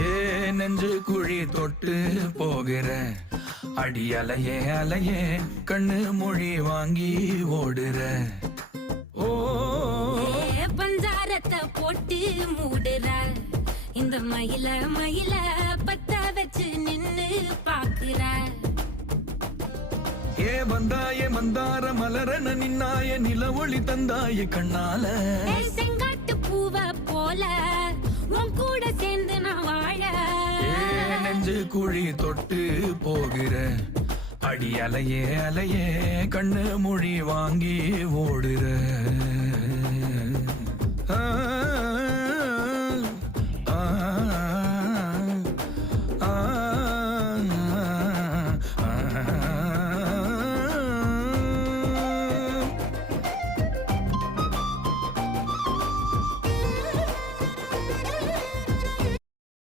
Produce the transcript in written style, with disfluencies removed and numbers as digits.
ஏ நெஞ்சு குழி தொட்டு போகிற அடி அலையே அலையே கண்ணு மொழி வாங்கி ஓடுற. ஓ பஞ்சாரத்தை போட்டு மூடுற இந்த மயில மயில பத்த வச்சு நின்னு பாக்குற. ஏ வந்தாய மந்தார மலரன நின்னாய நில ஒளி தந்தாய கண்ணால. செங்காட்டு பூவ போல உன் கூட சேர்ந்து நான் வாழ. நெஞ்சு குழி தொட்டு போகிற அடி அலையே அலையே கண்ணு மொழி வாங்கி ஓடுற.